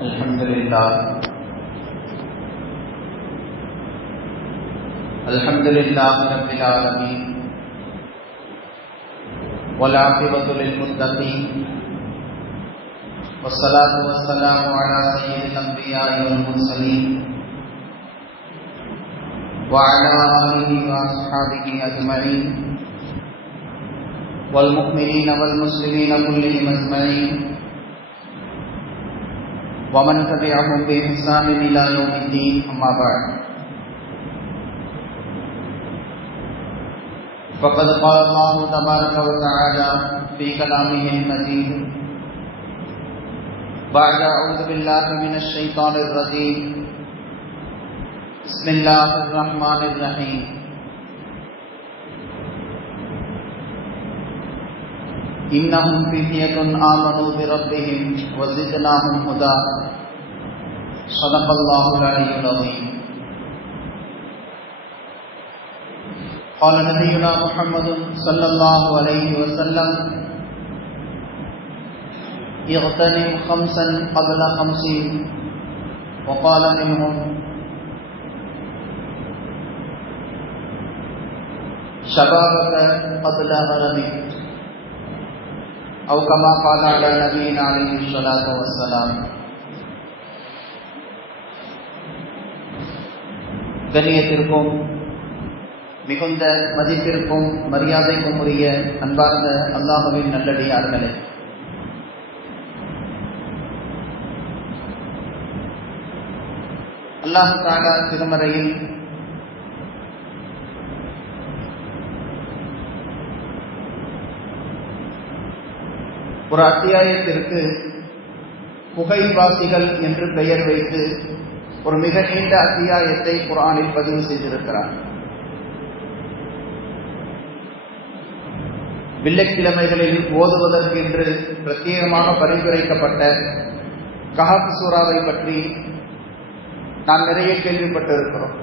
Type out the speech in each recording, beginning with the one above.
الحمد لله رب العالمين والعاقبة للمتقين والصلاة والسلام على سيد الأنبياء والمرسلين وعلى آله وأصحابه أجمعين والمؤمنين والمسلمين كلهم أجمعين ومن تبعهم بإحسان إلى يوم الدين أما بعد فقد قال الله تبارك وتعالى في كلامه المجيد بعد أعوذ بالله من الشيطان الرجيم بسم الله الرحمن الرحيم إنهم فتية آمنوا بربهم وزدناهم هدى صدق الله العلي العظيم. قال نبينا محمد صلى الله عليه وسلم اغتنم خمسا قبل خمس وقال منهم شبابك قبل هرمك أو كما قال على نبينا عليه الصلاة والسلام. கண்ணியத்திற்கும் மிகுந்த மதிப்பிற்கும் மரியாதைக்கும் உரிய அன்பார்ந்த அல்லாஹ்வின் நல்லடியார்களே, அல்லாஹ் தஆலா திருமறையில் ஒரு அத்தியாயத்திற்கு புகைவாசிகள் என்று பெயர் வைத்து ஒரு மிக நீண்ட அத்தியாயத்தை குர்ஆனில் பதிவு செய்திருக்கிறார். வெள்ளிக்கிழமைகளில் ஓதுவதற்கென்று பிரத்யேகமாக பரிந்துரைக்கப்பட்ட கஹஃப் சூராவை பற்றி நாம் நிறைய கேள்விப்பட்டிருக்கிறோம்.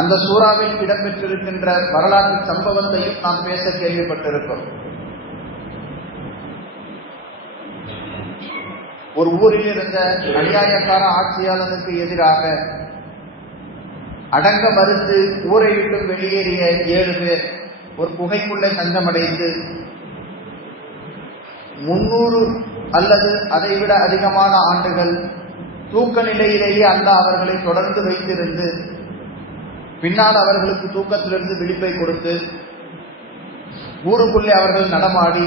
அந்த சூறாவில் இடம்பெற்றிருக்கின்ற வரலாற்று சம்பவத்தையும் நாம் பேச கேள்விப்பட்டிருக்கிறோம். ஒரு ஊரில் இருந்த அநியாயக்கார ஆட்சியாளனுக்கு எதிராக அடங்க மறுத்து ஊரை விட்டு வெளியேறிய 7 பேர் ஒரு குகைக்குள்ளே தஞ்சமடைந்து 300 அல்லது அதைவிட அதிகமான ஆண்டுகள் தூக்க நிலையிலேயே அல்லாஹ் அவர்களை தொடர்ந்து வைத்திருந்து பின்னால் அவர்களுக்கு தூக்கத்திலிருந்து விழிப்பை கொடுத்து ஊருக்குள்ளே அவர்கள் நடமாடி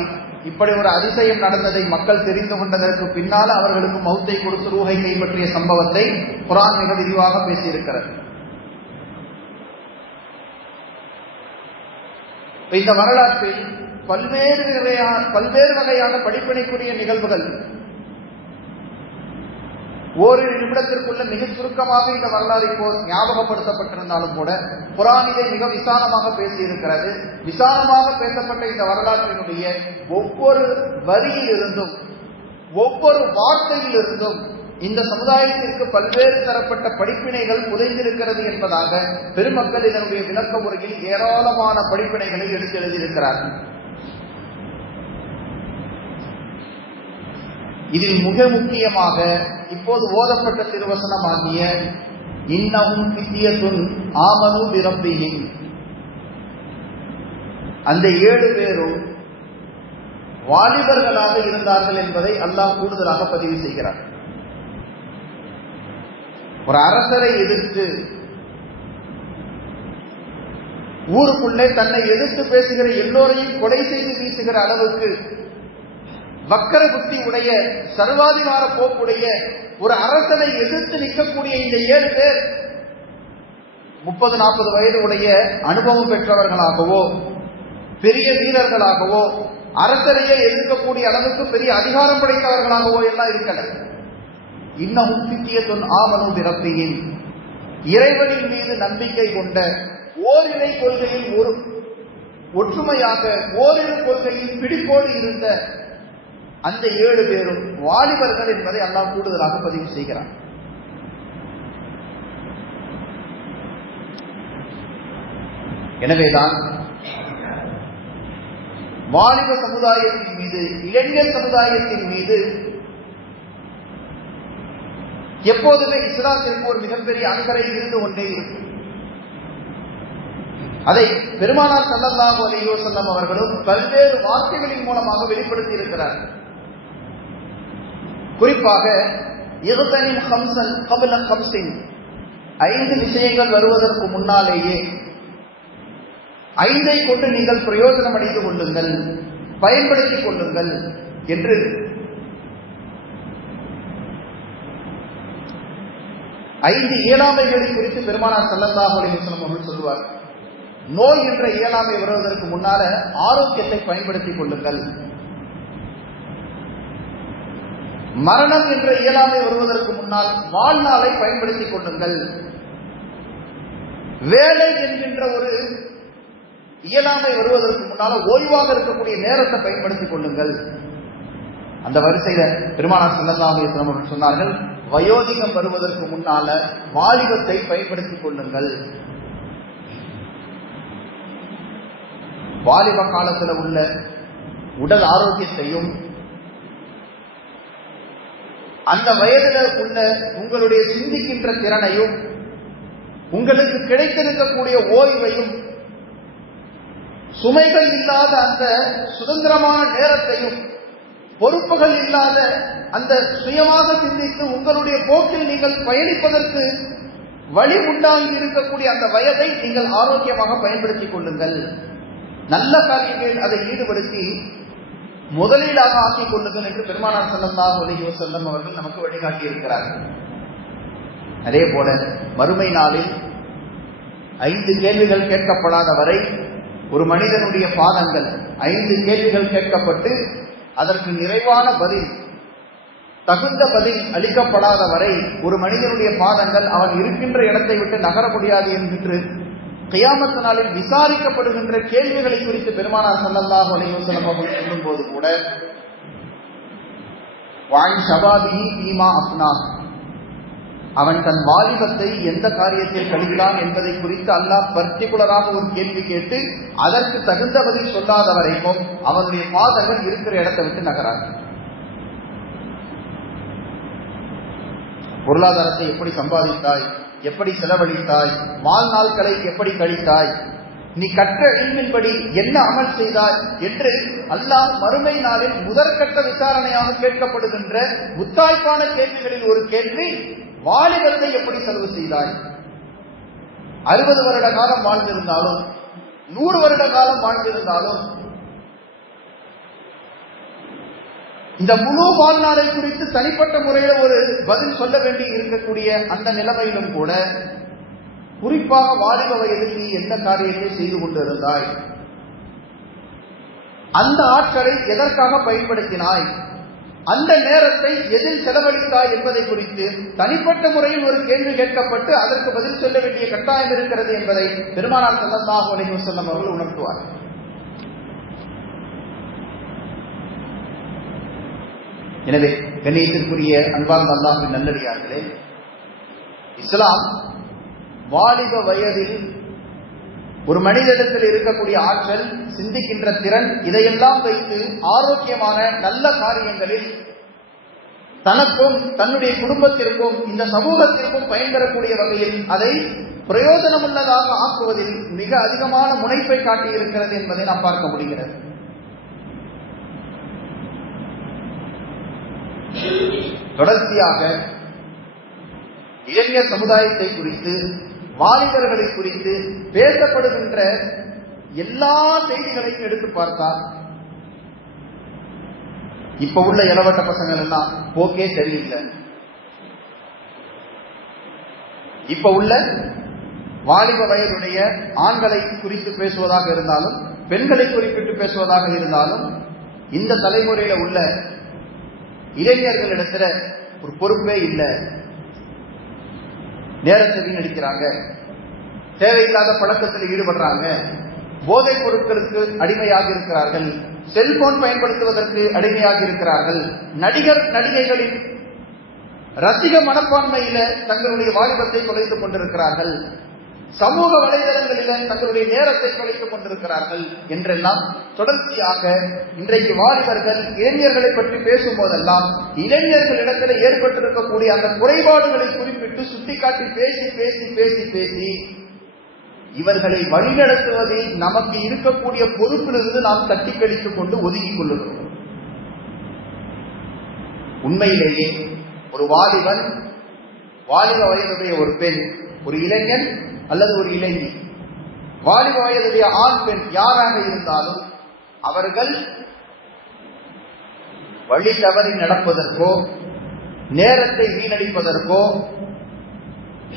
இப்படி ஒரு அதிசயம் நடந்ததை மக்கள் தெரிந்து கொண்டதற்கு பின்னால் அவர்களுக்கு மௌத்தை கொடுத்து ரூஹை கைப்பற்றிய சம்பவத்தை குர்ஆன் மிக விரிவாக பேசியிருக்கிறது. இந்த வரலாற்றில் பல்வேறு வகையான படிப்பினைக்குரிய நிகழ்வுகள் ஓரிரு நிமிடத்திற்குள்ள மிக சுருக்கமாக இந்த வரலாறு இப்போ ஞாபகப்படுத்தப்பட்டிருந்தாலும் கூட குர்ஆன் இதை மிக விசாலமாக பேசியிருக்கிறது. விசாலமாக பேசப்பட்ட இந்த வரலாற்றினுடைய ஒவ்வொரு வரியிலிருந்தும் ஒவ்வொரு வார்த்தையிலிருந்தும் இந்த சமுதாயத்திற்கு பல்வேறு தரப்பட்ட படிப்பினைகள் புதைந்திருக்கிறது என்பதாக பெருமக்கள் இதனுடைய விளக்க முறையில் ஏராளமான படிப்பினைகளை எடுத்து எழுதியிருக்கிறார்கள். இதில் மிக முக்கியமாக இப்போது ஓதப்பட்ட திருவசனமாகிய இன்னஹும் ஃபித்யத்துன் ஆமனு பிரப்பிஹிம், அந்த 7 பேரும் வாலிபர்களாக இருந்தார்கள் என்பதை அல்லாஹ் கூடுதலாக பதிவு செய்கிறார். ஒரு அரசரை எதிர்த்து ஊருக்குள்ளே தன்னை எதிர்த்து பேசுகிற எல்லோரையும் கொலை செய்து வீசுகிற அளவுக்கு வக்கர புத்தி உடைய சர்வாதிகார போக்குடைய ஒரு அரசனை எதிர்த்து நிற்கக்கூடிய இந்த 7 பேர் 30-40 வயது உடைய அனுபவம் பெற்றவர்களாகவோ பெரிய வீரர்களாகவோ அரசரையே எதிர்க்கக்கூடிய அளவுக்கு பெரிய அதிகாரம் படைத்தவர்களாகவோ எல்லாம் இருக்கல. இன்னஹும் ஃபித்யத்துன் ஆமனு பிரப்பிஹிம், இறைவனின் மீது நம்பிக்கை கொண்ட ஓரிரை கொள்கையில் ஒரு ஒற்றுமையாக ஓரிரு கொள்கையில் பிடிப்போடு இருந்த அந்த 7 பேரும் வாலிபர்கள் என்பதை அல்லாஹ் கூடுதலாக பதிவு செய்கிறார். எனவேதான் வாலிப சமுதாயத்தின் மீது, இளைஞர் சமுதாயத்தின் மீது எப்போதுமே இஸ்லாத்திற்கு ஒரு மிகப்பெரிய அக்கறை இருந்து கொண்டே இருக்கும். அதை பெருமானார் ஸல்லல்லாஹு அலைஹி வஸல்லம் அவர்களும் பல்வேறு வார்த்தைகளின் மூலமாக வெளிப்படுத்தி இருக்கிறார்கள். குறிப்பாக இஹ்தனிம் ஹம்ஸன் கப்ல ஹம்ஸின், 5 விஷயங்கள் வருவதற்கு முன்னாலேயே 5ஐ கொண்டு நீங்கள் பிரயோஜனம் அடைந்து கொள்ளுங்கள், பயன்படுத்திக் கொள்ளுங்கள் என்று 5 இயலாமைகளை குறித்து பெருமானார் ஸல்லல்லாஹு அலைஹி வஸல்லம் அவர்கள் சொல்வார். நோய் என்ற இயலாமை வருவதற்கு முன்னால ஆரோக்கியத்தை பயன்படுத்திக் கொள்ளுங்கள். மரணம் என்ற இயலாமை வருவதற்கு முன்னால் வாழ்நாளை பயன்படுத்திக் கொள்ளுங்கள். வேலை என்கின்ற ஒரு இயலாமை வருவதற்கு முன்னால ஓய்வாக இருக்கக்கூடிய நேரத்தை பயன்படுத்திக் கொள்ளுங்கள். அந்த வரிசையில பெருமானார் ஸல்லல்லாஹு அலைஹி வஸல்லம் அவர்கள் சொன்னார்கள், வயோதிகம் வருவதற்கு முன்னால வாலிபத்தை பயன்படுத்திக் கொள்ளுங்கள். வாலிப காலத்தில் உள்ள உடல் ஆரோக்கியத்தையும் அந்த வயதில் உள்ள உங்களுடைய சிந்திக்கின்ற திறனையும் உங்களுக்கு கிடைத்திருக்கக்கூடிய ஓய்வையும் சுமைகள் இல்லாத அந்த சுதந்திரமான நேரத்தையும் பொறுப்புகள் இல்லாத அந்த சுயமாக சிந்தித்து உங்களுடைய போக்கில் நீங்கள் பயணிப்பதற்கு வழி உண்டாகி இருக்கக்கூடிய அந்த வயதை நீங்கள் ஆரோக்கியமாக பயன்படுத்திக் கொள்ளுங்கள். நல்ல காரியங்கள் அதை ஈடுபடுத்தி முதலீடாக ஆக்கிக் கொள்ளுங்கள் என்று பெருமானார் ஸல்லல்லாஹு அலைஹி வஸல்லம் அவர்கள் நமக்கு வழிகாட்டி இருக்கிறார்கள். அதே போல மறுமை நாளில் 5 கேள்விகள் கேட்கப்படாத வரை ஒரு மனிதனுடைய பாதங்கள் 5 கேள்விகள் கேட்கப்பட்டு அதற்கு நிறைவான பதில், தகுந்த பதில் அளிக்கப்படாத வரை ஒரு மனிதனுடைய பாதங்கள் அவன் இருக்கின்ற இடத்தை விட்டு நகர முடியாது என்று கியாமத் நாளில் விசாரிக்கப்படுகின்ற கேள்விகளை குறித்து பெருமானார் ஸல்லல்லாஹு அலைஹி வஸல்லம் அவர்கள் சொல்லும் போது கூட வான் ஷபாபிஹி ஃபீமா அஃப்னா, அவன் தன் வாலிபத்தை எந்த காரியத்தில் கழித்தான் என்பதை குறித்து அல்லாஹ் பர்டிகுலராக ஒரு கேள்வி கேட்டு அதற்கு தகுந்த பதில் சொல்லாத வரைக்கும் அவனுடைய பாதங்கள் இருக்கிற இடத்தை விட்டு நகராது. பொருளாதாரத்தை எப்படி சம்பாதித்தாய், எப்படி செலவழித்தாய், வாழ்நாட்களை எப்படி கழித்தாய், நீ கற்ற இல்மின்படி என்ன அமல் செய்தாய் என்று அல்லாஹ் மறுமை நாளில் முதற்கட்ட விசாரணையாக கேட்கப்படுகின்ற முத்தாய்ப்பான கேள்விகளில் ஒரு கேள்வி, வாலிபத்தை எப்படி செலவு செய்தாய். 60 வருட காலம் வாழ்ந்திருந்தாலும் 100 வருட காலம் வாழ்ந்திருந்தாலும் இந்த முழு வாழ்நாளை குறித்து தனிப்பட்ட முறையில் ஒரு பதில் சொல்ல வேண்டி இருக்கக்கூடிய அந்த நிலைமையிலும் கூட குறிப்பாக வாலிப வயதில் நீ எந்த காரியத்தை செய்து கொண்டிருந்தாய், அந்த ஆட்களை எதற்காக பயன்படுத்தினாய், அந்த நேரத்தை எதில் செலவழித்தாய் என்பதை குறித்து தனிப்பட்ட முறையில் ஒரு கேள்வி கேட்கப்பட்டு அதற்கு பதில் சொல்ல வேண்டிய கட்டாயம் இருக்கிறது என்பதை பெருமானார் ஸல்லல்லாஹு அலைஹி வஸல்லம் அவர்கள் உணர்த்துவார். எனவே கண்ணியத்திற்குரிய அன்பார்ந்த அல்லாஹ்வின் நல்லடியார்களே, இஸ்லாம் வாலிப வயதில் ஒரு மனிதனிடத்தில் இருக்கக்கூடிய ஆற்றல், சிந்திக்கின்ற திறன், இதையெல்லாம் வைத்து ஆரோக்கியமான நல்ல காரியங்களில் தனக்கும் தன்னுடைய குடும்பத்திற்கும் இந்த சமூகத்திற்கும் பயன்பெறக்கூடிய வகையில் அதை பிரயோஜனமுள்ளதாக ஆக்குவதில் மிக அதிகமான முனைப்பை காட்டியிருக்கிறது என்பதை நாம் பார்க்க முடிகிறது. தொடர்ச்சியாக இளைஞர் சமுதாயத்தை குறித்து, வாலிபர்களை குறித்து பேசப்படுகின்ற எல்லா செய்திகளையும் எடுத்து பார்த்தா இப்ப உள்ள இளவட்ட பசங்கள் எல்லாம் போக்கே சரியில்லை. இப்ப உள்ள வாலிப வயதுடைய ஆண்களை குறித்து பேசுவதாக இருந்தாலும் பெண்களை குறிப்பிட்டு பேசுவதாக இருந்தாலும் இந்த தலைமுறையில உள்ள இளைஞர்களிடத்துல ஒரு பொறுப்பே இல்லை. நேரத்தை வீணடிக்கிறாங்க, தேவையில்லாத பழக்கத்தில் ஈடுபடுறாங்க, போதைப் பொருட்களுக்கு அடிமையாக இருக்கிறார்கள், செல்போன் பயன்படுத்துவதற்கு அடிமையாக இருக்கிறார்கள், நடிகர் நடிகைகளின் ரசிக மனப்பான்மையில தங்களுடைய வாலிபத்தை தொலைத்துக் கொண்டிருக்கிறார்கள், சமூக வலைதளங்களில் தங்களுடைய நேரத்தை கழித்துக் கொண்டிருக்கிறார்கள் என்றெல்லாம் தொடர்ச்சியாக இன்றைக்கு வாலிபர்கள் இளைஞர்களை பற்றி பேசும் போதெல்லாம் இளைஞர்களிடத்தில் ஏற்பட்டிருக்கக்கூடிய அந்த குறைபாடுகளை குறிப்பிட்டு சுட்டிக்காட்டி பேசி பேசி பேசி பேசி இவர்களை வழிநடத்துவதில் நமக்கு இருக்கக்கூடிய பொறுப்பிலிருந்து நாம் தட்டி கழித்துக் கொண்டு ஒதுக்கிக் கொள்ளுகிறோம். உண்மையிலேயே ஒரு வாலிபன், வாலிப வயதுடைய ஒரு பெண், ஒரு இளைஞன் அல்லது ஒரு இளைஞி, வாலிப வயதுடைய ஆண் பெண் யாராக இருந்தாலும் அவர்கள் வழி தவறி நடப்பதற்கோ நேரத்தை வீணடிப்பதற்கோ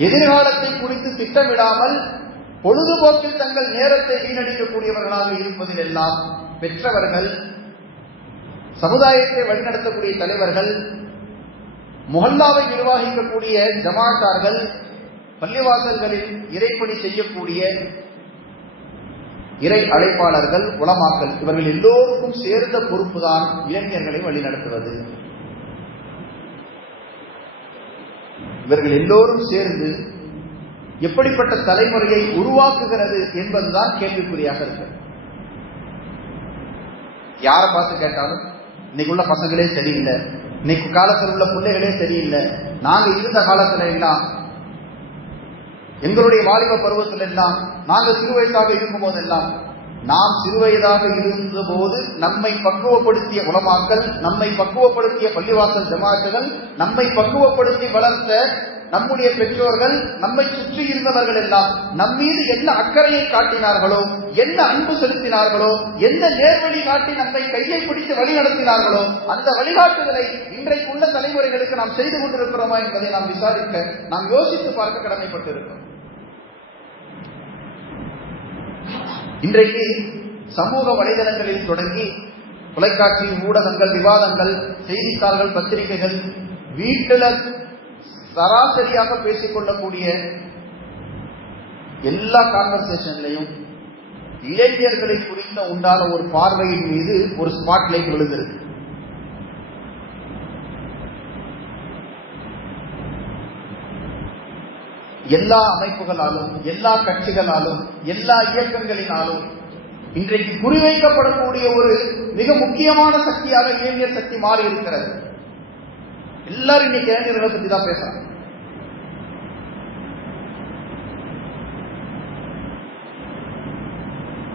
எதிர்காலத்தை குறித்து திட்டமிடாமல் பொழுதுபோக்கில் தங்கள் நேரத்தை வீணடிக்கக்கூடியவர்களாக இருப்பதில் எல்லாம் பெற்றவர்கள், சமுதாயத்தை வழிநடத்தக்கூடிய தலைவர்கள், முஹல்லாவை நிர்வகிக்கக்கூடிய ஜமாத்தார்கள், பள்ளிவாசல்களில் இறைப்பணி செய்யக்கூடிய இறை அழைப்பாளர்கள், உலமாக்கள், இவர்கள் எல்லோருக்கும் சேர்ந்த பொறுப்புதான் இளைஞர்களை வழிநடத்துவது. இவர்கள் எல்லோரும் சேர்ந்து எப்படிப்பட்ட தலைமுறையை உருவாக்குகிறது என்பதுதான் கேள்விக்குறியாக இருக்கு. யாரை பார்த்து கேட்டாலும் இன்னைக்கு உள்ள பசங்களே சரியில்லை, இன்னைக்கு காலத்தில் உள்ள பிள்ளைகளே சரியில்லை, நாங்க இருந்த காலத்துல எல்லாம், எங்களுடைய வாலிப பருவத்தில் எல்லாம், நாங்க சிறு வயசாக இருக்கும் போதெல்லாம், நாம் சிறுவயதாக இருந்த போது நம்மை பக்குவப்படுத்திய உலமாக்கள், நம்மை பக்குவப்படுத்திய பள்ளிவாசல் ஜமாத்துகள், நம்மை பக்குவப்படுத்தி வளர்த்த நம்முடைய பெற்றோர்கள், நம்மை சுற்றி இருந்தவர்கள் எல்லாம் நம்மீது என்ன அக்கறையை காட்டினார்களோ, என்ன அன்பு செலுத்தினார்களோ, எந்த நேர்வழி காட்டி நம்மை கையை பிடித்து வழி நடத்தினார்களோ, அந்த வழிகாட்டுதலை இன்றைக்குள்ள தலைமுறைகளுக்கு நாம் செய்து கொண்டிருக்கிறோமா என்பதை நாம் விசாரிக்க, நாம் யோசித்து பார்க்க கடமைப்பட்டிருக்கிறோம். இன்றைக்கு சமூக வலைதளங்களில் தொடங்கி தொலைக்காட்சி, ஊடகங்கள், விவாதங்கள், செய்தித்தாள்கள், பத்திரிகைகள், வீட்டில் சராசரியாக பேசிக்கொள்ளக்கூடிய எல்லா கான்வர்சேஷன்லையும் இளைஞர்களை குறித்த உண்டான ஒரு பார்வையின் மீது ஒரு ஸ்பாட்லைட் விழுந்திருக்கு. எல்லா அமைப்புகளாலும், எல்லா கட்சிகளாலும், எல்லா இயக்கங்களினாலும் இன்றைக்கு குறிவைக்கப்படக்கூடிய ஒரு மிக முக்கியமான சக்தியாக இளைஞர் சக்தி மாறி இருக்கிறது. எல்லாரும் இன்னைக்கு இளைஞர்களை பத்தி தான் பேசுறாங்க.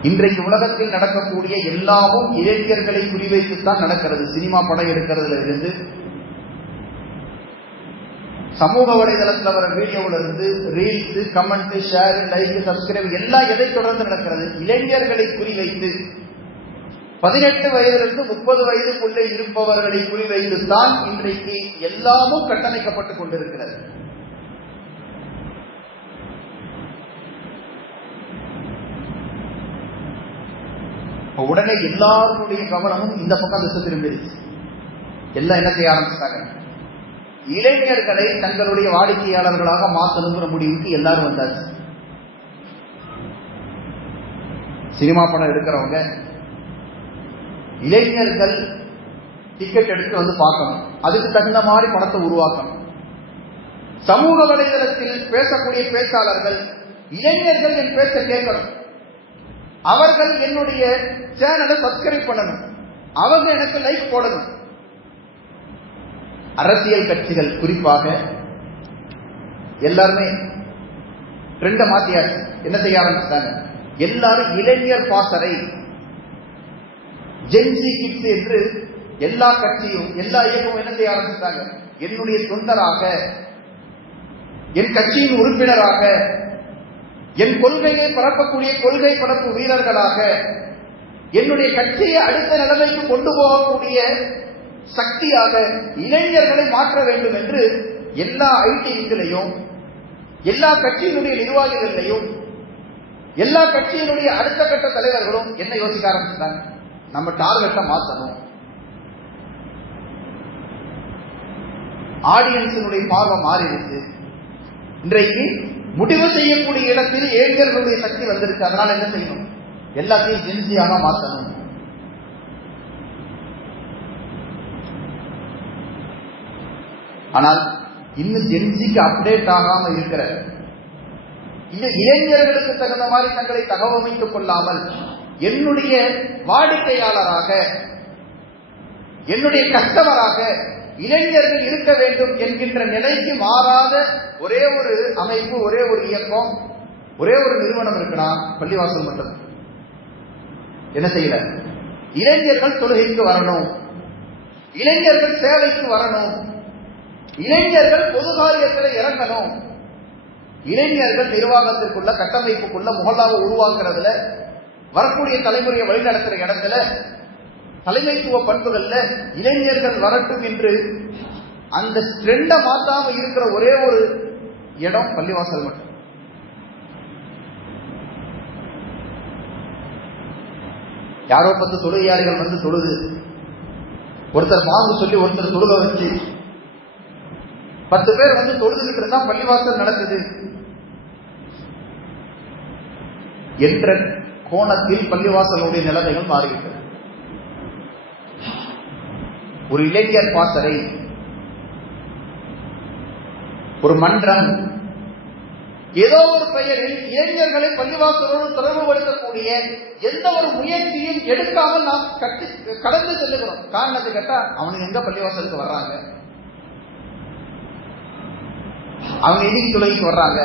இன்றைக்கு உலகத்தில் நடக்கக்கூடிய எல்லாமும் இளைஞர்களை குறிவைத்துத்தான் நடக்கிறது. சினிமா படம் எடுக்கிறதுல இருந்து, சமூக வலைதளத்தில் வர வீடியோவில் இருந்து, reels, comment, share, like, subscribe எல்லாம் எதை தொடர்ந்து நடக்கிறது? இளைஞர்களை குறிவைத்து 18 வயதிலிருந்து 30 வயதுக்குள்ளே இருப்பவர்களை குறிவைத்துத்தான் இன்றைக்கு எல்லாமும் கட்டமைக்கப்பட்டுக் கொண்டிருக்கிறது. உடனே எல்லாருடைய கவனமும் இந்த பக்கம் திசை திரும்பிடுச்சு. எல்லாம் என்ன செய்ய ஆரம்பிச்சாங்க? இளைஞர்களை தங்களுடைய வாடிக்கையாளர்களாக மாற்றணுங்கிற முடிவுக்கு எல்லாரும் வந்தாச்சு. சினிமா படம் எடுக்கிறவங்க இளைஞர்கள் டிக்கெட் எடுத்து வந்து பார்க்கணும், அதுக்கு தகுந்த மாதிரி படத்தை உருவாக்கணும். சமூக வலைதளத்தில் பேசக்கூடிய பேச்சாளர்கள் இளைஞர்கள் என் பேச்ச கேட்கணும், அவர்கள் என்னுடைய சேனலை சப்ஸ்கிரைப் பண்ணணும், அவங்க எனக்கு லைக் போடணும். அரசியல் கட்சிகள் குறிப்பாக எல்லாருமே ட்ரெண்ட மாத்தியாச்சு. என்ன செய்ய ஆரம்பிச்சாங்க? எல்லாரும் இளைஞர் பாசறை, ஜென்சி கிட்ஸ் என்று எல்லா கட்சியும், எல்லா இயக்கமும் என்ன செய்ய ஆரம்பிச்சாங்க? என்னுடைய தொண்டராக, என் கட்சியின் உறுப்பினராக, என் கொள்கையை பரப்பக்கூடிய கொள்கை பரப்பு வீரர்களாக, என்னுடைய கட்சியை அடுத்த நிலைமைக்கு கொண்டு போகக்கூடிய சக்தியாக இளைஞர்களை மாற்ற வேண்டும் என்று எல்லா ஐடிங்களையும், எல்லா கட்சியினுடைய நிர்வாகிகளையும், எல்லா கட்சியினுடைய அடுத்த கட்ட தலைவர்களும் என்ன யோசிக்க ஆரம்பிச்சாங்க? நம்ம டார்கெட்டை மாற்றணும். ஆடியன்ஸினுடைய பார்வை மாறிடுச்சு. இன்றைக்கு முடிவு செய்யக்கூடிய இடத்தில் இளைஞர்களுடைய சக்தி வந்திருக்கு. அதனால என்ன செய்யணும்? எல்லாத்தையும் ஜென்சியாக மாற்றணும். ஆனால் இன்னும் ஜென்சிக்கு அப்டேட் ஆகாம இருக்கிற இந்த இளைஞர்களுக்கு தகுந்த மாதிரி தங்களை தகவமைத்துக் கொள்ளாமல் என்னுடைய வாடிக்கையாளராக, என்னுடைய கஸ்டமராக இளைஞர்கள் இருக்க வேண்டும் என்கின்ற நிலைக்கு மாறாத ஒரே ஒரு அமைப்பு, ஒரே ஒரு இயக்கம், ஒரே ஒரு நிறுவனம் இருக்குன்னா பள்ளிவாசல் மட்டும். என்ன செய்யல? இளைஞர்கள் தொழுகைக்கு வரணும், இளைஞர்கள் சேவைக்கு வரணும், இளைஞர்கள் பொது காரியத்தில் இறங்கணும், இளைஞர்கள் நிர்வாகத்திற்குள்ள கட்டமைப்புக்குள்ள முகல்லாவை உருவாக்குறதுல, வரக்கூடிய தலைமுறையை வழிநடத்துற இடத்துல, தலைமைத்துவ பண்புகள்ல இளைஞர்கள் வரட்டும் என்று அந்த ட்ரெண்ட மாத்தாம இருக்கிற ஒரே ஒரு இடம் பள்ளிவாசல் மட்டும். யாரோ 10 தொழுகையாளிகள் வந்து தொழுது, ஒருத்தர் மாங்கு சொல்லி ஒருத்தர் தொழுக வச்சு 10 பேர் வந்து தொழுதுகிட்டு இருந்தா பள்ளிவாசல் நடக்குது என்ற கோணத்தில் பள்ளிவாசலுடைய நிலைமைகள் மாறிவிட்டது. ஒரு இளைஞர் பாசறை, ஒரு மன்றம், ஏதோ ஒரு பெயரில் இளைஞர்களை பள்ளிவாசலோடு தொடர்புபடுத்தக்கூடிய எந்த ஒரு முயற்சியும் எடுக்காமல் நாம் கடந்து செல்லுகிறோம். காரணத்தை கேட்டா அவனுக்கு எங்க பள்ளிவாசலுக்கு வர்றாங்க, அவங்க எதிர்த்து தொழுகைக்கு வர்றாங்க,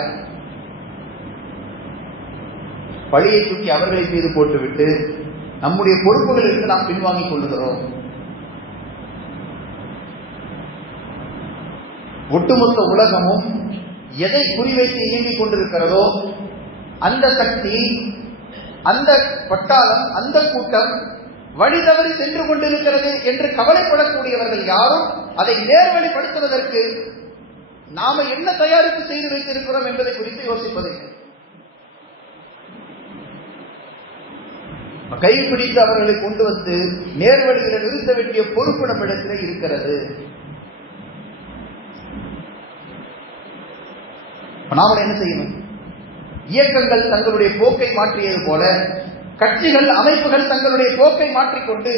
பழியை தூக்கி அவர்களை மீது போட்டுவிட்டு நம்முடைய பொறுப்புகளிலிருந்து நாம் பின்வாங்கிக் கொள்ளுகிறோம். ஒட்டுமொத்த உலகமும் எதை குறிவைத்து இயங்கிக் கொண்டிருக்கிறதோ அந்த சக்தி, அந்த பட்டாளம், அந்த கூட்டம் வழி தவறி சென்று கொண்டிருக்கிறது என்று கவலைப்படக்கூடியவர்கள் யாரும் அதை நேர்வழிப்படுத்துவதற்கு நாம என்ன தயாரிப்பு செய்து வைத்திருக்கிறோம் என்பதை குறித்து யோசிப்பதில்லை. கைப்பிடித்து அவர்களை கொண்டு வந்து நேர்வழியில நிறுத்த வேண்டிய பொறுப்பு நம்மிடத்தில் இருக்கிறது. நாம என்ன செய்யணும்? இயக்கங்கள் தங்களுடைய போக்கை மாற்றியது போல, கட்சிகள், அமைப்புகள் தங்களுடைய போக்கை மாற்றிக்கொண்டு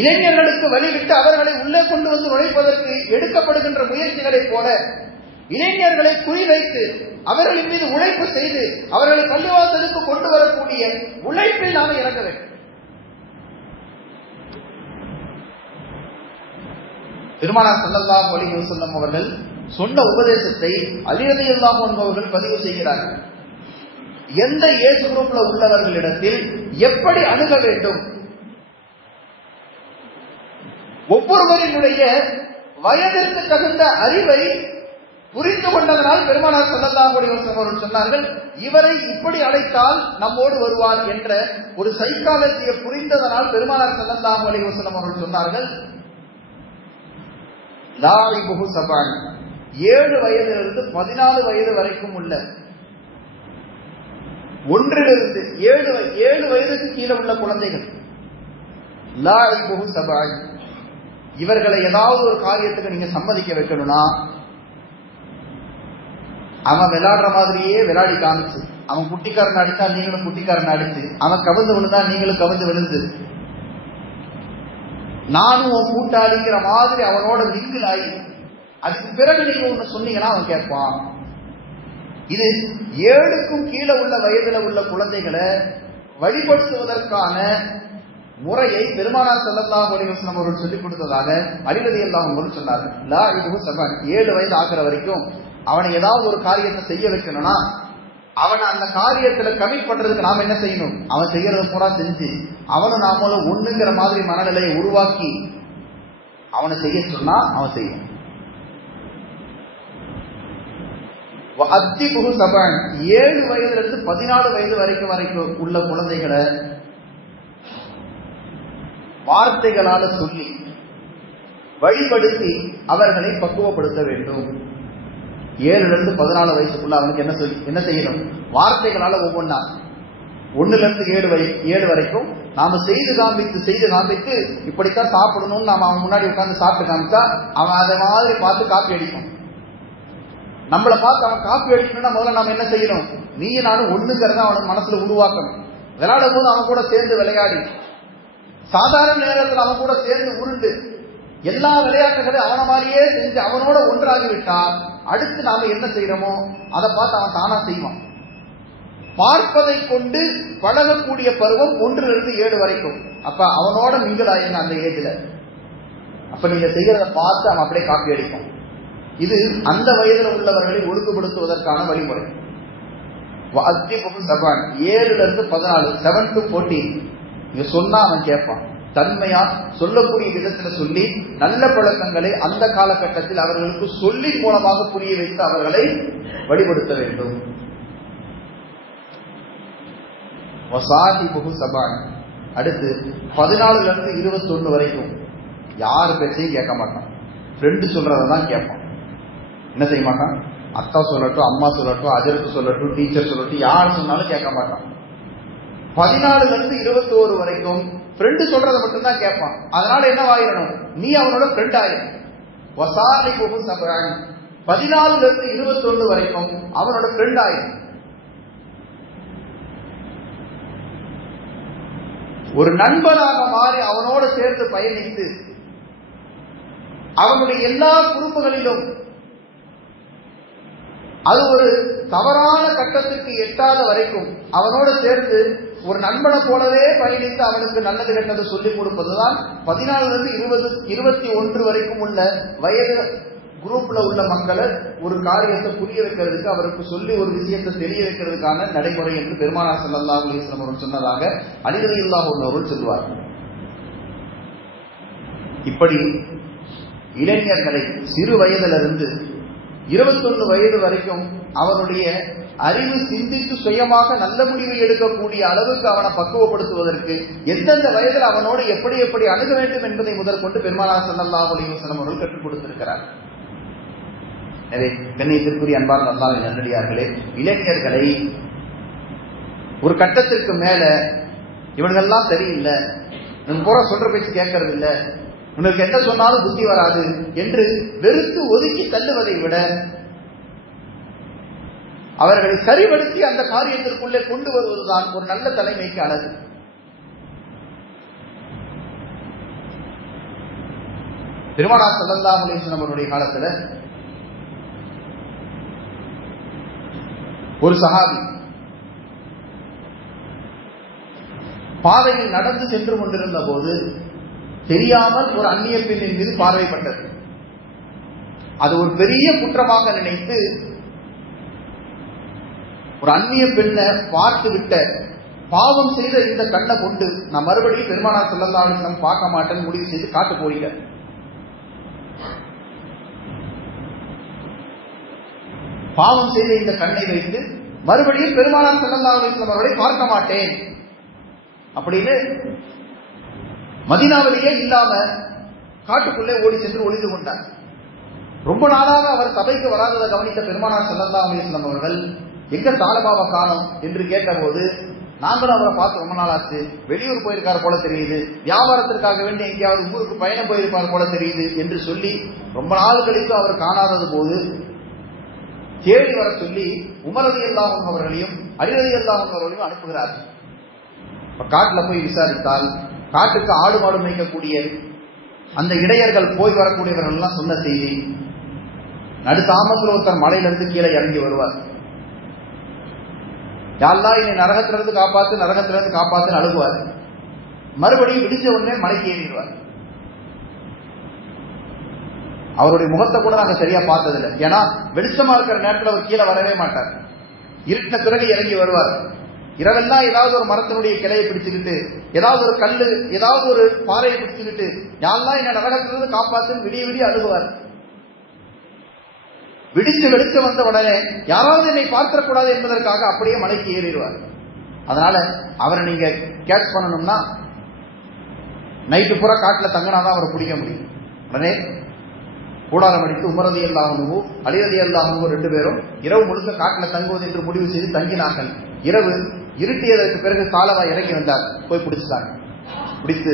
இளைஞர்களுக்கு வழிவிட்டு அவர்களை உள்ளே கொண்டு வந்து நுழைப்பதற்கு எடுக்கப்படுகின்ற முயற்சிகளைப் போல இளைஞர்களை குறிவைத்து அவர்களின் மீது உழைப்பு செய்து அவர்களை பள்ளிவாசலுக்கு கொண்டு வரக்கூடிய உழைப்பில் நாம இறங்க வேண்டும். பெருமானார் ஸல்லல்லாஹு அலைஹி வஸல்லம் அவர்கள் சொன்ன உபதேசத்தை அலி ரலியல்லாஹு அன்ஹு அவர்கள் பதிவு செய்கிறார்கள். எந்த ஏஜ் குரூப்ல உள்ளவர்களிடத்தில் எப்படி அணுக வேண்டும், ஒவ்வொருவரினுடைய வயதிற்கு தகுந்த அறிவை புரிந்து கொண்டதனால் பெருமானார் ஸல்லல்லாஹு அலைஹி வஸல்லம் அவர்கள் சொன்னார்கள், இவரை இப்படி அழைத்தால் நம்மோடு வருவார் என்ற ஒரு சைக்காலஜியை புரிந்ததனால் பெருமானார் ஸல்லல்லாஹு அலைஹி வஸல்லம் அவர்கள் சொன்னார்கள், லாஇபுஹு சபஅன், 7 வயதிலிருந்து 14 வயது வரைக்கும் உள்ள, 1லிருந்து 7 வயதுக்கு கீழே உள்ள குழந்தைகள், லாஇபுஹு சபஅன், இவர்களை ஏதாவது ஒரு காரியத்துக்கு நீங்க சம்மதிக்க வைக்கணும்னா அவன் விளையாடுற மாதிரியே விளையாடி காமிச்சு, அவன் குட்டிக்காரன் அடிச்சா நீங்களும் குட்டிக்காரன் அடிச்சு, அவன் கவிழ்ந்து விழுந்தா நீங்களும் கவிழ்ந்து விழுந்து, நானும் உன் கூட்டாளிங்கிற மாதிரி அவனோட மிங்கில் ஆகி அதுக்கு பிறகு நீங்க ஒண்ணு சொன்னீங்கன்னா அவன் கேட்பான். இது 7க்கும் கீழே உள்ள வயதுல உள்ள குழந்தைகளை வழிபடுத்துவதற்கான முறையை பெருமானார் ஸல்லல்லாஹு அலைஹி வஸல்லம் அவர்கள் சொல்லிக் கொடுத்ததாக அலி ரலியல்லாஹு அன்ஹு சொன்னார்கள். லாஇபுஹு சபஅன், 7 வயது ஆகிற வரைக்கும் அவனை ஏதாவது ஒரு காரியத்தை செய்ய வைக்கணும்னா அவனை அந்த காரியத்துல கமிட் பண்றதுக்கு நாம என்ன செய்யணும்? அவன் செய்யறத பூரா செஞ்சு அவனும் நாமளும் ஒண்ணுங்கிற மாதிரி மனநிலையை உருவாக்கி அவனை செய்ய சொன்னா அவன் செய்யும். 7 வயதிலிருந்து 14 வயது வரைக்கும் உள்ள குழந்தைகளை வார்த்தைகளால சொல்லி வழிபடுத்தி அவர்களை பக்குவப்படுத்த வேண்டும். 7லிருந்து 14 வயசுக்குள்ள அவனுக்கு என்ன செய்யணும்? வார்த்தைகளால ஒவ்வொன்னா 1லிருந்து 7 வரைக்கும் நாம செய்து காண்பித்து இப்படித்தான் சாப்பிடணும்னு நாம அவன் முன்னாடி உட்கார்ந்து சாப்பிட்டு காமிச்சா அவன் அதை மாதிரி பார்த்து காப்பி அடிக்கும். நம்மளை பார்த்து அவன் காப்பி அடிக்கணும்னா முதல்ல நாம என்ன செய்யணும்? நீயும் நானும் ஒண்ணுங்கிறத அவனுக்கு மனசுல உருவாக்கணும். விளையாடும் போது அவன் கூட சேர்ந்து விளையாடி, சாதாரண நேரத்தில் அவன் கூட சேர்ந்து உருண்டு எல்லா விளையாட்டுகளையும் அவன மாதிரியே செஞ்சு அவனோட ஒன்றாகிவிட்டால் அடுத்து நாம என்ன செய்யறோமோ அதை பார்த்து அவன் தானா செய்வான். பார்ப்பதை கொண்டு பழகக்கூடிய பருவம் 1-7 வரைக்கும். அப்ப அவனோட மிங்கலாயிருங்க அந்த ஏஜ்ல. அப்ப நீங்க செய்யறத பார்த்து அவன் அப்படியே காப்பி அடிப்பான். இது அந்த வயதில் உள்ளவர்களை ஒழுங்குபடுத்துவதற்கான வழிமுறை. 7-14, 7 to 14 நீங்க சொன்னா அவன் கேட்பான். தன்மையா சொல்லக்கூடிய விதத்துல சொல்லி நல்ல பழக்கங்களை அந்த காலகட்டத்தில் அவர்களுக்கு சொல்லி மூலமாக புரிய வைத்து அவர்களை வழிபடுத்த வேண்டும். அடுத்து 14-21 வரைக்கும் யாரு பேச்சையும் கேட்க மாட்டான். ஃப்ரெண்டு சொல்றதான் கேட்பான். என்ன செய்ய மாட்டான்? அத்தா சொல்லட்டும், அம்மா சொல்லட்டும், அஜருக்கு சொல்லட்டும், டீச்சர் சொல்லட்டும், யார் சொன்னாலும் கேட்க மாட்டான். 14-21 வரைக்கும் ஃப்ரெண்டு சொல்றதை மட்டும்தான் கேட்பான். அதனால என்ன ஆயிரணும்? நீ அவனோட ஃப்ரெண்ட் ஆயிரும். 14-21 வரைக்கும் அவனோட ஃப்ரெண்ட் ஆயிரும். ஒரு நண்பனாக மாறி அவனோட சேர்ந்து பயணித்து அவனுடைய எல்லா குறும்புகளிலும் அது ஒரு தவறான கட்டத்திற்கு எட்டாத வரைக்கும் அவனோட சேர்ந்து ஒரு நண்பனை போலவே பயணித்து அவனுக்கு நல்லது கெட்டது சொல்லிக் கொடுப்பதுதான் 14-21 வரைக்கும் உள்ள வயது குரூப்ல உள்ள மக்களை ஒரு காரியத்தை புரிய வைக்கிறதுக்கு, அவருக்கு சொல்லி ஒரு விஷயத்தை தெரிய வைக்கிறதுக்கான நடைமுறை என்று பெருமானார் ஸல்லல்லாஹு அலைஹி வஸல்லம் அவர்கள் சொன்னதாக அலி ரலியல்லாஹு அன்ஹு அவர்கள் சொல்வார்கள். இப்படி இளைஞர்களை சிறு வயதிலிருந்து 21 வயது வரைக்கும் அவனுடைய அறிவு சிந்தித்து சுயமாக நல்ல முடிவை எடுக்கக்கூடிய அளவுக்கு அவனை பக்குவப்படுத்துவதற்கு எந்தெந்த வயதில் அவனோடு எப்படி எப்படி அணுக வேண்டும் என்பதை முதல் கொண்டு பெருமானார் ஸல்லல்லாஹு அலைஹி வஸல்லம் அவர்கள் கற்றுக் கொடுத்திருக்கிறார். எனவே கண்ணியத்திற்குரிய அன்பார்ந்த அல்லாஹ்வின் நல்லடியார்களே, இளைஞர்களை ஒரு கட்டத்திற்கு மேல இவனுங்கெல்லாம் சரியில்லை, நம்ம போற சொல்ற பேச்சு கேட்கறது இல்லை, உனக்கு என்ன சொன்னாலும் புத்தி வராது என்று வெறுத்து ஒதுக்கி தள்ளுவதை விட அவர்களை சரிபடுத்தி அந்த காரியத்திற்குள்ளே கொண்டு வருவதுதான் ஒரு நல்ல தலைமைக்கு அழகு. பெருமானார் ஸல்லல்லாஹு அலைஹி வஸல்லம் அவருடைய காலத்துல ஒரு சஹாபி பாதையில் நடந்து சென்று கொண்டிருந்த போது தெரியாமல் ஒரு அந்நிய பெண்ணின் மீது பார்வைப்பட்டது. அது ஒரு பெரிய குற்றமாக நினைத்து ஒரு அந்நிய பெண்ணை பார்த்து விட்ட பாவம் செய்த இந்த கண்ணை கொண்டு நான் மறுபடியும் பெருமானார் ஸல்லல்லாஹு அலைஹி வஸல்லம் பார்க்க மாட்டேன்னு முடிவு செய்து காட்டு போறீங்க. பாவம் செய்த இந்த கண்ணை வைத்து மறுபடியும் பெருமானார் ஸல்லல்லாஹு அலைஹி வஸல்லம் அவர்களை பார்க்க மாட்டேன் அப்படின்னு மதீனாவிலேயே இல்லாம காட்டுக்குள்ளே ஓடி சென்று ஒளிந்து கொண்டார். ரொம்ப நாளாக அவர் சபைக்கு வராததை கவனித்த பெருமானார் ஸல்லல்லாஹு அலைஹி வஸல்லம் அவர்கள் எங்க தாலபாவை காணோம் என்று கேட்டபோது, நாங்களும் அவரை பார்த்து ரொம்ப நாள் ஆச்சு, வெளியூர் போயிருக்காரு போல தெரியுது, வியாபாரத்திற்காக வேண்டி எங்கேயாவது ஊருக்கு பயணம் போயிருப்பார் போல தெரியுது என்று சொல்லி ரொம்ப நாள் கழித்து அவர் காணாதது போது தேடி வர சொல்லி உமர் ரலியல்லாஹு அன்ஹு அவர்களையும் அலி ரலியல்லாஹு அன்ஹு அவர்களையும் அனுப்புகிறார்கள். காட்டுல போய் விசாரித்தால் காட்டுக்கு ஆடு மாடு மேய்க்கக்கூடிய அந்த இடையர்கள் போய் வரக்கூடியவர்கள் எல்லாம் சொன்ன செய்தி, நடுத்தாமத்தில் ஒருத்தர் மலையிலிருந்து கீழே இறங்கி வருவார். யாரெல்லாம் என்னை நரகத்திலிருந்து காப்பாத்து நரகத்திலிருந்து காப்பாத்துன்னு அழுகுவார். மறுபடியும் விடிஞ்ச உடனே மலைக்கு ஏறிடுவார். அவருடைய முகத்தை கூட நாங்க சரியா பார்த்ததில்லை. ஏன்னா வெளிச்சமா இருக்கிற நேரத்தில் அவர் கீழே வரவே மாட்டார். இருட்டின பிறகு இறங்கி வருவார். இரவெல்லாம் ஏதாவது ஒரு மரத்தினுடைய கிளையை பிடிச்சுக்கிட்டு, ஏதாவது ஒரு கல்லு, ஏதாவது ஒரு பாறையை பிடிச்சுக்கிட்டு, யாரெல்லாம் என்ன நரகத்திலிருந்து காப்பாத்துன்னு விடிய விடிய அழுகுவார். விடிச்சு வெளிச்சு வந்த உடனே யாராவது என்னை பார்த்திடக்கூடாது என்பதற்காக அப்படியே மலைக்கு ஏறிடுவார். அதனால அவரை நீங்க கேட்ச் பண்ணணும்னா நைட்டு பூரா காட்டுல தங்கினாதான் அவரை பிடிக்க முடியும். உடனே கூடாரம் அடித்து உமர் ரலியல்லாஹு அன்ஹு அலி ரலியல்லாஹு அன்ஹு 2 பேரும் இரவு முழுக்க காட்டுல தங்குவது என்று முடிவு செய்து தங்கினார்கள். இரவு இருட்டியதற்கு பிறகு காலவா இறங்கி வந்தார். போய் பிடிச்சிட்டாங்க. பிடித்து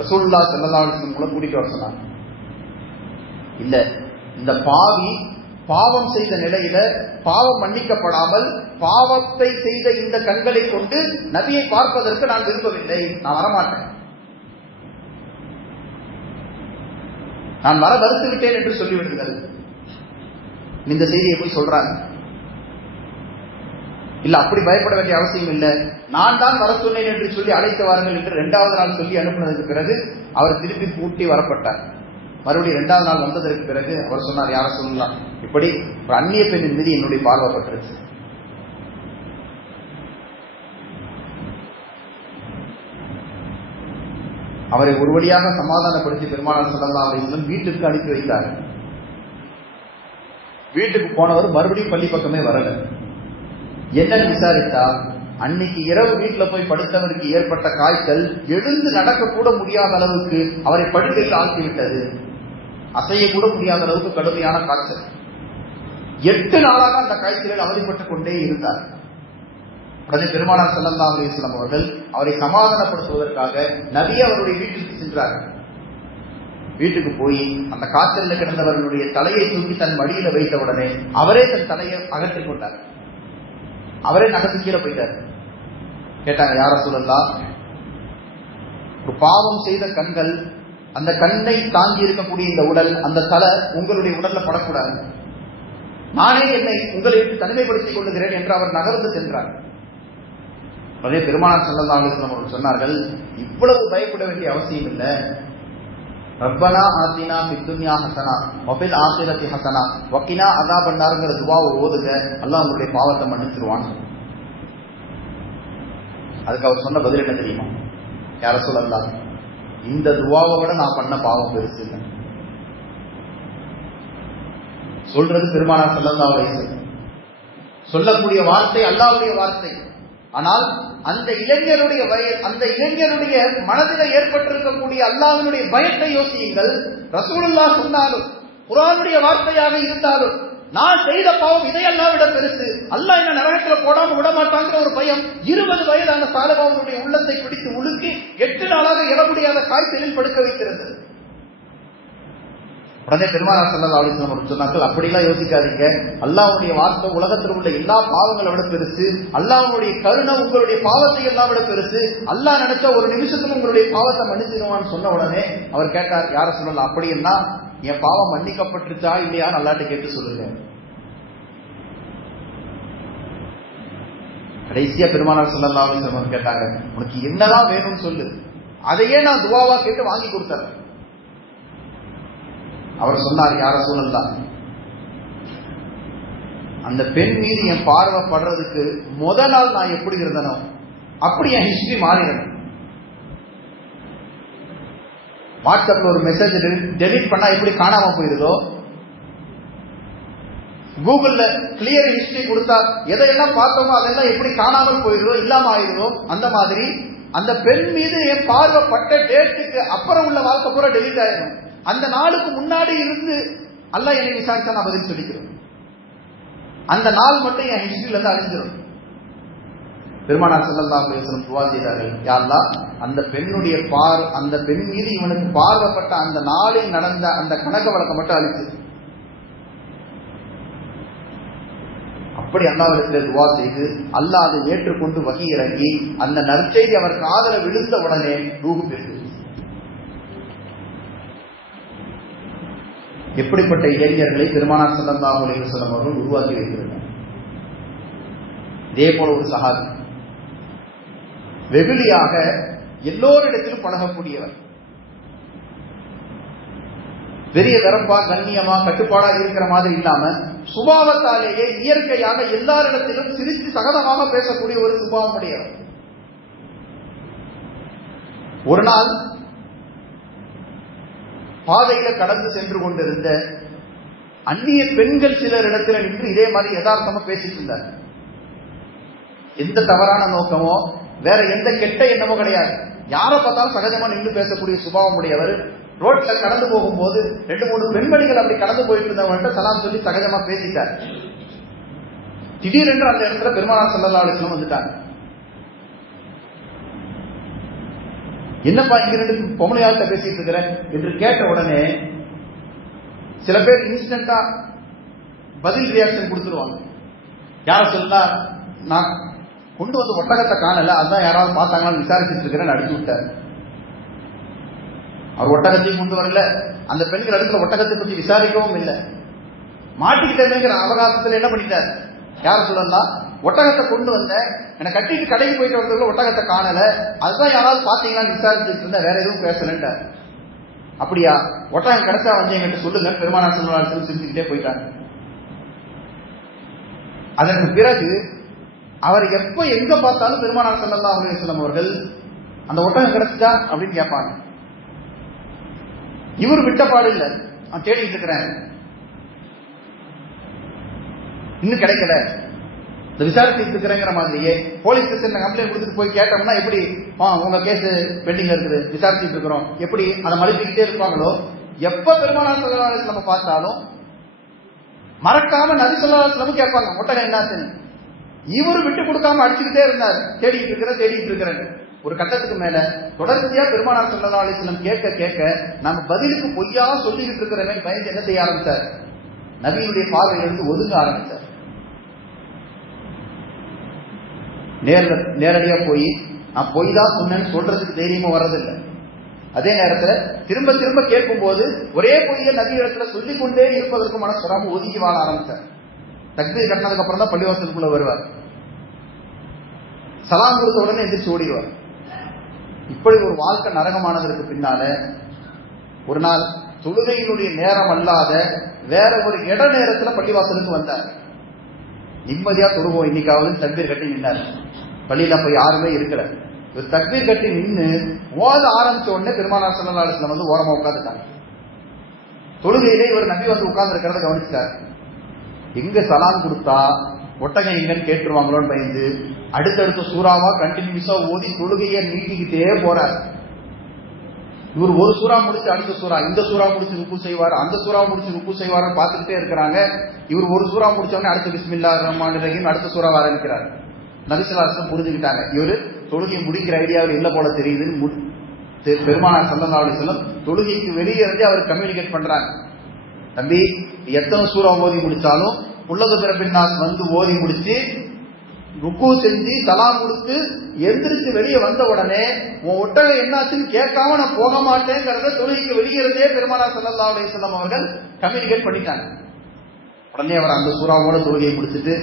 ரசூலுல்லாஹி ஸல்லல்லாஹு அலைஹி வஸல்லம் கூட்டிட்டு வர சொன்னாங்க. இல்ல, இந்த பாவி பாவம் செய்த நிலையில பாவம் மன்னிக்கப்படாமல் பாவத்தை செய்த இந்த கண்களை கொண்டு நபியை பார்ப்பதற்கு நான் விரும்பவில்லை, நான் வரமாட்டேன், நான் வர மறுத்து விட்டேன் என்று சொல்லிவிடுங்கள். இந்த செய்தியை போய் சொல்றாங்க. இல்ல அப்படி பயப்பட வேண்டிய அவசியம் இல்லை, நான் தான் வர சொன்னேன் என்று சொல்லி அழைத்து வாருங்கள் என்று 2வது நாள் சொல்லி அனுப்பினதுக்கு பிறகு அவர் திருப்பி பூட்டி வரப்பட்டார். மறுபடியும் 2வது நாள் வந்ததற்கு பிறகு அவர் சொன்னார், யார சொல்லலாம், இப்படி ஒரு அந்நிய பெண்ணின் மீது என்னுடைய பார்வைப்பட்டிருச்சு. அவரை ஒரு வழியாக சமாதானப்படுத்தி பெருமானார் ஸல்லல்லாஹு அலைஹி வஸல்லம் வீட்டுக்கு அனுப்பி வைத்தார். வீட்டுக்கு போனவர் மறுபடியும் பள்ளி பக்கமே வரல. என்னன்னு விசாரித்தா, அன்னைக்கு இரவு வீட்டுல போய் படுத்தவருக்கு ஏற்பட்ட காய்ச்சல் எழுந்து நடக்க கூட முடியாத அளவுக்கு அவரை படுக்கையில் ஆழ்த்திவிட்டது. அசைய கூட முடியாத அளவுக்கு கடுமையான காய்ச்சல். 8 நாளாக அந்த காய்ச்சலில் அவதிப்பட்டுக் கொண்டே இருந்தார். உடனே பெருமானார் ஸல்லல்லாஹு அலைஹி வஸல்லம் அவர்கள் அவரை சமாதானப்படுத்துவதற்காக நபி அவருடைய வீட்டுக்கு சென்றார்கள். வீட்டுக்கு போய் அந்த காய்ச்சலில் கிடந்தவர்களுடைய தலையை தூக்கி தன் மடியில வைத்த உடனே அவரே தன் தலையை அகற்றிக் கொண்டார். அவரே நகர்ந்து கீழே போயிட்டார். கேட்டாங்க, யார சொல்லலாம், ஒரு பாவம் செய்த கண்கள், அந்த கண்ணை தாங்கி இருக்கக்கூடிய இந்த உடல், அந்த தலை உங்களுடைய உடல்ல படக்கூடாது, நானே என்னை உங்களை விட்டு தனிமைப்படுத்திக் கொள்ளுகிறேன் என்று அவர் நகர்ந்து சென்றார். அதே பெருமானார் ஸல்லல்லாஹு அலைஹி வஸல்லம் அவர்கள் சொன்னார்கள், இவ்வளவு பயப்பட வேண்டிய அவசியம் இல்லை. ரப்பனா ஆத்தினா ஃபித் துன்யா ஹஸனா வ ஃபில் ஆখিরাতি ஹஸனா வ கினா அஸாபன்னார்ங்கற துஆவை ஓதுங்க, அல்லாஹ் உங்களுடைய பாவத்தை மன்னிச்சிருவான். அதுக்கு அவர் சொன்ன பதில் என்ன தெரியுமா, யா ரசூலல்லாஹ், இந்த துஆவை விட நான் பண்ண பாவம் பெருசு இல்லை. சொல்றது பெருமானார் ஸல்லல்லாஹு அலைஹி வஸல்லம், சொல்லக்கூடிய வார்த்தை அல்லாஹ்வுடைய வார்த்தை. ஆனால் அந்த இளைஞருடைய மனதில் ஏற்பட்டிருக்கக்கூடிய அல்லாஹ்வினுடைய பயத்தை யோசியுங்கள். ரசூலுல்லாஹ் சொன்னாலும் குர்ஆனுடைய வார்த்தையாக இருந்தாலும் நான் செய்த பாவம் இதையெல்லாம் விட பெருசு, அல்லாஹ் என்ன நரகத்துல போடாம விட மாட்டாங்கிற ஒரு பயம் 20 வயதான சாலபாவுடைய உள்ளத்தை பிடித்து உலுக்கி 8 நாளாக இட முடியாத காய்ச்சலில் படுக்க வைத்திருந்தது. உடனே பெருமானார் ஸல்லல்லாஹு அலைஹி வஸல்லம் அவர்கள் சொன்னார்கள், அப்படிலாம் யோசிக்காதீங்க, அல்லாஹ்வுடைய வார்த்தை உலகத்தில் உள்ள எல்லா பாவங்களை விட பெருசு, அல்லாஹ்வுடைய கருணை உங்களுடைய பாவத்தை எல்லாம் விட பெருசு, அல்லாஹ் நினைச்சா ஒரு நிமிஷத்துக்கு உங்களுடைய பாவத்தை மன்னிச்சிருவான்னு சொன்ன உடனே அவர் கேட்டார், யார சொல்லலாம், அப்படின்னா என் பாவம் மன்னிக்கப்பட்டுச்சா இல்லையா அல்லாஹ்ட்ட கேட்டு சொல்லுங்க. கடைசியா பெருமானார் ஸல்லல்லாஹு அலைஹி வஸல்லம் கேட்டாங்க, உனக்கு என்னதான் வேணும்னு சொல்லு, அதையே நான் துஆவா கேட்டு வாங்கி கொடுத்தறேன். அவர் சொன்னார், யா ரசூலல்லாஹ், அந்த பெண் மீது என் பார்வை படுறதுக்கு முத நாள் நான் எப்படி இருந்தனோ அப்படி என் ஹிஸ்டரி மாறிடணும். வாட்ஸ்அப்ல ஒரு மெசேஜ் டெலீட் பண்ணா எப்படி காணாம போயிருதோ, கூகுள்ல கிளியர் ஹிஸ்டரி கொடுத்தா எதையெல்லாம் பார்த்தோமோ அதெல்லாம் எப்படி காணாமல் போயிருதோ, இல்லாம ஆயிருதோ, அந்த மாதிரி அந்த பெண் மீது என் பார்வை பட்ட டேட்டுக்கு அப்புறம் உள்ள வாழ்க்கை பூரா டெலீட் ஆயிடும். அந்த நாளுக்கு முன்னாடி இருந்து அல்லாஹ் என்னை விசாரிச்சா நான் பதில் சொல்லிக்கிறேன். அந்த நாள் மட்டும் என் ஹிஸ்டரியில இருந்து அழிஞ்சிடும். பெருமானார் ஸல்லல்லாஹு அலைஹி வஸல்லம் துஆ செய்தார்கள், யா அல்லாஹ், அந்த பெண் மீது இவனுக்கு பார்வைப்பட்ட அந்த நாளில் நடந்த அந்த கணக்க வழக்கம் மட்டும் அழிச்சு. அப்படி அல்லாஹ்விடத்தில் துஆ செய்து அல்லாஹ் அதை ஏற்றுக்கொண்டு வஹி இறங்கி அந்த நற்செய்தி அவர் காதல விழுந்த உடனே ரூஹ் பெற்றது. எப்படிப்பட்ட இளைஞர்களை பெருமானார் ஸல்லல்லாஹு அலைஹி வஸல்லம் அவர்கள் உருவாக்கி வைத்திருந்தார். இதே போல ஒரு சஹாபி, வெகுளியாக எல்லோரிடத்திலும் பழகக்கூடியவர், பெரிய தரப்பா கண்ணியமா கட்டுப்பாடா இருக்கிற மாதிரி இல்லாம சுபாவத்தாலேயே இயற்கையாக எல்லாரிடத்திலும் சிரித்து சகதமாக பேசக்கூடிய ஒரு சுபாவம் உடையவர். ஒரு நாள் பாதையில கடந்து சென்று கொண்டிருந்த அந்நிய பெண்கள் சிலரிடத்துல நின்று இதே மாதிரி யதார்த்தமா பேசிட்டு இருந்தார். எந்த தவறான நோக்கமோ வேற எந்த கெட்ட எண்ணமோ கிடையாது. யாரை பார்த்தாலும் சகஜமா நின்று பேசக்கூடிய சுபாவம் உடையவர். ரோட்ல கடந்து போகும்போது 2-3 பெண்மணிகள் அப்படி கடந்து போயிட்டு இருந்தவங்கள்ட்ட சலாம் சொல்லி சகஜமா பேசிட்டார். திடீரென்று அந்த இடத்துல பெருமானார் ஸல்லல்லாஹு அலைஹி வஸல்லம் வந்துட்டாங்க. என்னப்பா இங்க 2 பொம்பளையாள்கிட்ட பேசிட்டு இருக்கிறேன் என்று கேட்ட உடனே சில பேர் இன்ஸ்டன்டா பதில் ரியாக்ஷன் கொடுத்துருவாங்க. யார சொல்லா, நான் கொண்டு வந்து ஒட்டகத்தை காணல, அதான் யாராவது பார்த்தாங்கன்னு விசாரிச்சுட்டு இருக்கிறேன்னு அடிச்சு விட்டார். அவர் ஒட்டகத்தையும் கொண்டு வரல, அந்த பெண்கள் இடத்துல ஒட்டகத்தை பற்றி விசாரிக்கவும் இல்லை. மாட்டிக்கிட்டேங்கிற அவகாசத்துல என்ன பண்ணிட்டார், யார் சொல்லலாம், ஒட்டகத்தை கொண்டு வந்த என்னை கட்டிட்டு கடைக்கு போயிட்டு வரதுக்குள்ள ஒட்டகத்தை காணல, அதுதான் யாராவது பாத்தீங்களான்னு விசாரிச்சுட்டு இருந்த, வேற எதுவும் பேசலன்ட்டார். அப்படியா, ஒட்டகம் கிடைச்சா வந்து என்கிட்ட சொல்லுங்க, பெருமானார் ஸல்லல்லாஹு அலைஹி வஸல்லம் சிரிச்சுக்கிட்டே போயிட்டாங்க. அதற்கு பிறகு அவர் எப்ப எங்க பார்த்தாலும் பெருமானார் ஸல்லல்லாஹு அலைஹி வஸல்லம் அவர்கள் அந்த ஒட்டகம் கிடைச்சா அப்படின்னு கேட்பாங்க. இவர் விட்டப்பாடு இல்ல, நான் தேடிட்டு இருக்கிறேன், இன்னும் கிடைக்கல, இந்த விசாரிச்சுட்டு இருக்கிறேங்கிற மாதிரியே போலீஸ் ஸ்டேஷன்ல கம்ப்ளைண்ட் கொடுத்துட்டு போய் கேட்டோம்னா எப்படி உங்க கேஸ் பெண்டிங்ல இருக்குது விசாரிச்சுட்டு இருக்கிறோம், எப்படி அதை மதிப்பிக்கிட்டே இருப்பாங்களோ, எப்ப பெருமானார் ஸல்லல்லாஹு அலைஹி வஸல்லம் பார்த்தாலும் மறக்காம நபி ஸல்லல்லாஹு அலைஹி வஸல்லம் கேட்பாங்க ஒட்டகம் என்னாச்சுன்னு. இவரு விட்டு கொடுக்காம அடிச்சுக்கிட்டே இருந்தார், தேடிட்டு இருக்கிறேன். ஒரு கட்டத்துக்கு மேல தொடர்ச்சியா பெருமானார் ஸல்லல்லாஹு அலைஹி வஸல்லம் கேட்க நம்ம பதிலுக்கு பொய்யா சொல்லிக்கிட்டு இருக்கிறவன் பயந்து என்ன செய்ய ஆரம்பிச்சார், நபியுடைய பார்வையிலிருந்து ஒதுங்க ஆரம்பிச்சார். நேரடியா போய் நான் பொய் தான் சொன்னேன்னு சொல்றதுக்கு தைரியமும் வர்றதில்லை. அதே நேரத்துல திரும்ப திரும்ப கேட்கும் போது ஒரே பொய்ய நபி இடத்துல சொல்லிக் கொண்டே இருப்பதற்கு மனசு வராம ஒதுக்கி வாழ ஆரம்பிச்சார். தக்பீர் கட்டினதுக்கு அப்புறம் தான் பள்ளிவாசலுக்குள்ள வருவார், சலாம் கொடுத்த உடனே எந்திரிச்சு ஓடிடுவார். இப்படி ஒரு வாழ்க்கை நரகமானதற்கு பின்னால ஒரு நாள் தொழுகையினுடைய நேரம் அல்லாத வேற ஒரு இட நேரத்துல பள்ளிவாசலுக்கு வந்தார். நிம்மதியா தொழுவோம் இன்னைக்காவது தக்பீர் கட்டி நின்னார். பள்ளியில போய் யாருமே இருக்கல. தக்பீர் கட்டி நின்று ஓத ஆரம்பிச்ச உடனே பெருமானார் ஸல்லல்லாஹு அலைஹி வஸல்லம் வந்து ஓரமா உட்கார்ந்துட்டாங்க. தொழுகையிலே இவர் நபி வந்து உட்கார்ந்து இருக்கிறத கவனிச்சார். எங்க சலாம் கொடுத்தா ஒட்டகம் எங்கன்னு கேட்டுருவாங்களோன்னு பயந்து அடுத்தடுத்த சூறாவா கண்டினியூஸா ஓதி தொழுகையை நீட்டிக்கிட்டே போறார். இவர் ஒரு சூறா முடிச்சு அடுத்த சூறா, இந்த சூறா முடிச்சு ருக்கு செய்வார், அந்த சூறா முடிச்சு ருக்கு செய்வார்னு பார்த்துக்கிட்டே இருக்கிறாங்க. இவர் ஒரு சூறா முடிச்சவொடனே அடுத்த பிஸ்மில்லாஹிர் ரஹ்மானிர் ரஹீம் அடுத்த சூறாவை ஆரம்பிக்கிறார். நபி ஸல்லல்லாஹு அலைஹி வஸல்லம் புரிஞ்சுக்கிட்டாங்க, இவரு தொழுகை முடிக்கிற ஐடியாவில் இல்ல போல தெரியுதுன்னு. பெருமானார் ஸல்லல்லாஹு அலைஹி வஸல்லம் தொழுகைக்கு வெளியே இருந்து அவர் கம்யூனிகேட் பண்றாங்க. தம்பி, எத்தனை சூறா ஓதி முடிச்சாலும் உள்ளது பிறப்பின்னாஸ் வந்து ஓதி முடிச்சு ருக்கு செஞ்சு சலாம் கொடுத்து எந்திரிச்சு வெளியே வந்த உடனே உன் ஒட்டகம் என்னாச்சுன்னு கேட்காம நான் போக மாட்டேங்கிறத தொழுகைக்கு வெளியேறதே பெருமானார் ஸல்லல்லாஹு அலைஹி வஸல்லம் அவர்கள் கம்யூனிகேட் பண்ணிட்டாங்க. உடனே அவர் அந்த சூறாவோட தொழுகையை முடிச்சுட்டு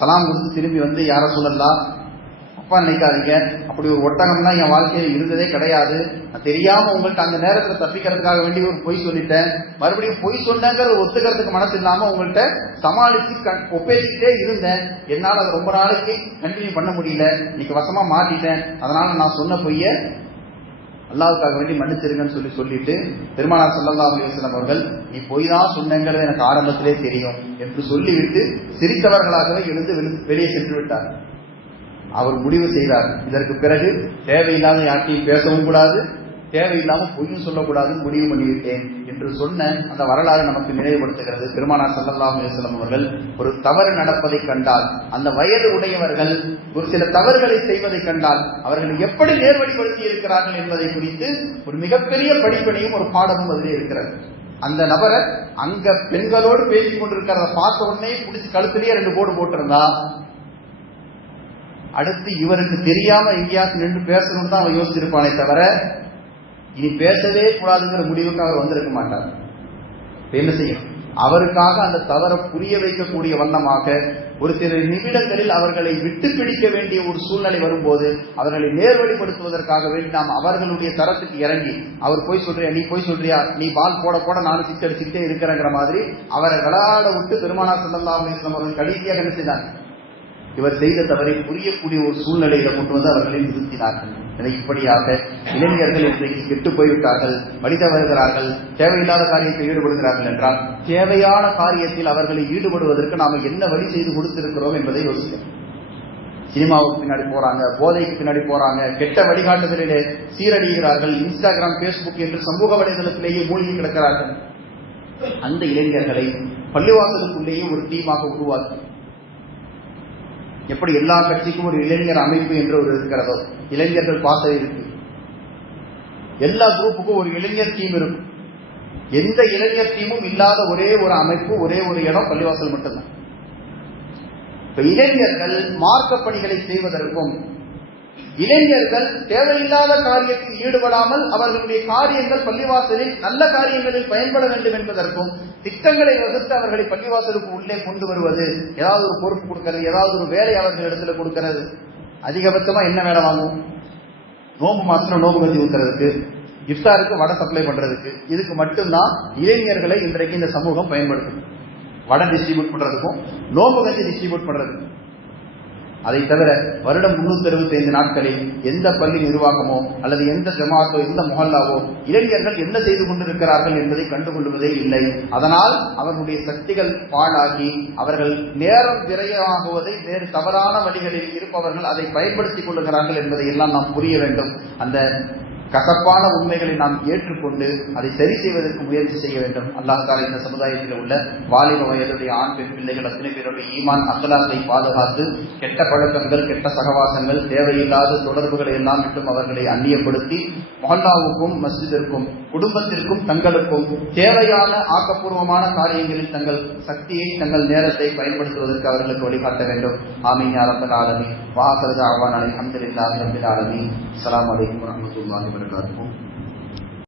சலாம் கொடுத்து திரும்பி வந்து யார சொல்லலாம், அப்பா நினைக்காதீங்க, அப்படி ஒரு ஒட்டகம்னா என் வாழ்க்கையில் இருந்ததே கிடையாது, நான் தெரியாம உங்கள்கிட்ட அந்த நேரத்தில் தப்பிக்கிறதுக்காக வேண்டி ஒரு பொய் சொல்லிட்டேன், மறுபடியும் பொய் சொன்னேங்கிறத ஒத்துக்கிறதுக்கு மனசு இல்லாம உங்கள்கிட்ட சமாளிச்சு ஒப்பேசிக்கிட்டே இருந்தேன், என்னால் அதை ரொம்ப நாளைக்கு கண்டினியூ பண்ண முடியல, இன்னைக்கு வசமா மாட்டிட்டேன், அதனால நான் சொன்ன பொய்ய அல்லாஹ்வுக்காக வேண்டி மன்னிச்சிருங்கன்னு சொல்லிட்டு பெருமானார் ஸல்லல்லாஹு அலைஹி வஸல்லம் அவர்கள் நீ பொய் தான் சொன்னேங்கிறது எனக்கு ஆரம்பத்திலே தெரியும் என்று சொல்லிவிட்டு சிரித்தவர்களாகவே எழுந்து வெளியே சென்று விட்டார். அவர் முடிவு செய்தார், இதற்கு பிறகு தேவையில்லாத யார்ட்டையும் பேசவும் கூடாது, தேவையில்லாம பொய்யும் சொல்லக்கூடாதுன்னு முடிவு பண்ணிவிட்டேன் என்று சொன்ன அந்த வரலாறு நமக்கு நினைவுபடுத்துகிறது. பெருமானார் ஸல்லல்லாஹு அலைஹி வஸல்லம் அவர்கள் ஒரு தவறு நடப்பதை கண்டால், அந்த வயது உடையவர்கள் ஒரு சில தவறுகளை செய்வதை கண்டால் அவர்கள் எப்படி நேர்வழிப்படுத்தி இருக்கிறார்கள் என்பதை குறித்து ஒரு மிகப்பெரிய படிப்பனையும் ஒரு பாடமும் அதிலே இருக்கிறது. அந்த நபரை அங்க பெண்களோடு பேசிக் கொண்டிருக்கிறத பார்த்த உடனே பிடிச்சி கழுத்திலேயே 2 போடு போட்டிருந்தா அடுத்து இவருக்கு தெரியாம எங்கேயாச்சும் நின்று பேசணும்னு தான் அவன் யோசிச்சிருப்பானே தவிர இனி பேசவே கூடாதுங்கிற முடிவுக்கு அவர் வந்திருக்க மாட்டார். என்ன செய்யும், அவருக்காக அந்த தவறை புரிய வைக்கக்கூடிய வண்ணமாக ஒரு சில நிமிடங்களில் அவர்களை விட்டு பிடிக்க வேண்டிய ஒரு சூழ்நிலை வரும்போது அவர்களை நேர்வழிப்படுத்துவதற்காக வேண்டி நாம் அவர்களுடைய தரத்துக்கு இறங்கி அவர் போய் சொல்றியா, நீ போய் சொல்றியா, நீ பால் போட போட நானும் சிக்ஸ் அடிச்சுக்கிட்டே இருக்கிறேங்கிற மாதிரி அவரை விளையாட விட்டு பெருமானார் ஸல்லல்லாஹு அலைஹி வஸல்லம் அவர்கள் கடைசியாக என்ன செய்தாங்க, இவர் செய்த தவறை புரியக்கூடிய ஒரு சூழ்நிலையில கொண்டு வந்து அவர்களை நிறுத்தினார்கள். இப்படியாக இளைஞர்கள் இன்றைக்கு கெட்டு போய்விட்டார்கள், வழி தவறுகிறார்கள், தேவையில்லாத காரியத்தில் ஈடுபடுகிறார்கள் என்றால் தேவையான காரியத்தில் அவர்களை ஈடுபடுவதற்கு நாம என்ன வழி செய்து கொடுத்திருக்கிறோம் என்பதை யோசிக்கிறோம். சினிமாவுக்கு பின்னாடி போறாங்க, போதைக்கு பின்னாடி போறாங்க, கெட்ட வழிகாட்டுதலிலே சீரடிகிறார்கள், இன்ஸ்டாகிராம், பேஸ்புக் என்று சமூக வலைதளத்திலேயே மூழ்கி கிடக்கிறார்கள். அந்த இளைஞர்களை பள்ளிவாசலுக்குள்ளேயே ஒரு டீமாக உருவாக்கி, எப்படி எல்லா கட்சிக்கும் ஒரு இளைஞர் அமைப்பு என்று ஒரு இருக்கிறதோ, இளைஞர்கள் பாசறை இருக்கு, எல்லா குரூப்புக்கும் ஒரு இளைஞர் டீம் இருக்கும். எந்த இளைஞர் டீமும் இல்லாத ஒரே ஒரு அமைப்பு, ஒரே ஒரு இடம் பள்ளிவாசல் மட்டும்தான். இப்ப இளைஞர்கள் மார்க்க பணிகளை செய்வதற்கும் இளைஞர்கள் தேவையில்லாத காரியத்தில் ஈடுபடாமல் அவர்களுடைய காரியங்கள் பள்ளிவாசலில் நல்ல காரியங்களில் பயன்பட வேண்டும் என்பதற்கும் திட்டங்களை வகுத்து அவர்களை பள்ளிவாசலுக்கு உள்ளே கொண்டு வருவது, ஏதாவது ஒரு பொறுப்பு கொடுக்கிறது, ஏதாவது ஒரு வேலை அவர்கள் இடத்துல கொடுக்கிறது. அதிகபட்சமா என்ன வேலை வாங்கும்? நோம்பு மாசத்துல நோம்பு கஞ்சி ஊத்துறதுக்கு, இஃப்தாருக்கு வடை சப்ளை பண்றதுக்கு, இதுக்கு மட்டும்தான் இளைஞர்களை இன்றைக்கு இந்த சமூகம் பயன்படுத்தும். வடை டிஸ்ட்ரிபியூட் பண்றதுக்கும் நோம்பு கஞ்சி டிஸ்ட்ரிபியூட் பண்றதுக்கும். அதை தவிர வருடம் 365 நாட்களில் எந்த பள்ளி நிர்வாகமோ அல்லது எந்த ஜமாத்தோ எந்த முஹல்லாவோ இளைஞர்கள் என்ன செய்து கொண்டிருக்கிறார்கள் என்பதை கண்டுகொள்வதே இல்லை. அதனால் அவர்களுடைய சக்திகள் பாழாகி அவர்கள் நேரம் விரயமாகுவதை வேறு தவறான வழிகளில் இருப்பவர்கள் அதை பயன்படுத்திக் கொள்ளுகிறார்கள் என்பதை எல்லாம் நாம் புரிய வேண்டும். அந்த கசப்பான உண்மைகளை நாம் ஏற்றுக்கொண்டு அதை சரி செய்வதற்கு முயற்சி செய்ய வேண்டும். அல்லாஹ் தஆலா இந்த சமுதாயத்தில் உள்ள வாலிப வயதுடைய ஆண் பெண் பிள்ளைகள் அத்தனை பேருடைய ஈமான் அக்லாத்தை பாதுகாத்து கெட்ட பழக்கங்கள், கெட்ட சகவாசங்கள், தேவையில்லாத தொடர்புகளை எல்லாம் விட்டும் அவர்களை அந்நியப்படுத்தி முஹல்லாவுக்கும் மஸ்ஜிதிற்கும் குடும்பத்திற்கும் தங்களுக்கும் தேவையான ஆக்கப்பூர்வமான காரியங்களில் தங்கள் சக்தியை தங்கள் நேரத்தை பயன்படுத்துவதற்கு அவர்களுக்கு வழிகாட்ட வேண்டும். ஆமீன் யா ரப்பல் ஆலமீன். வ ஆகிரு தஅவானா அல்ஹம்துலில்லாஹி ரப்பில் ஆலமீன். அஸ்ஸலாமு அலைக்கும் வரஹ்மத்துல்லாஹி வபரகாத்துஹு.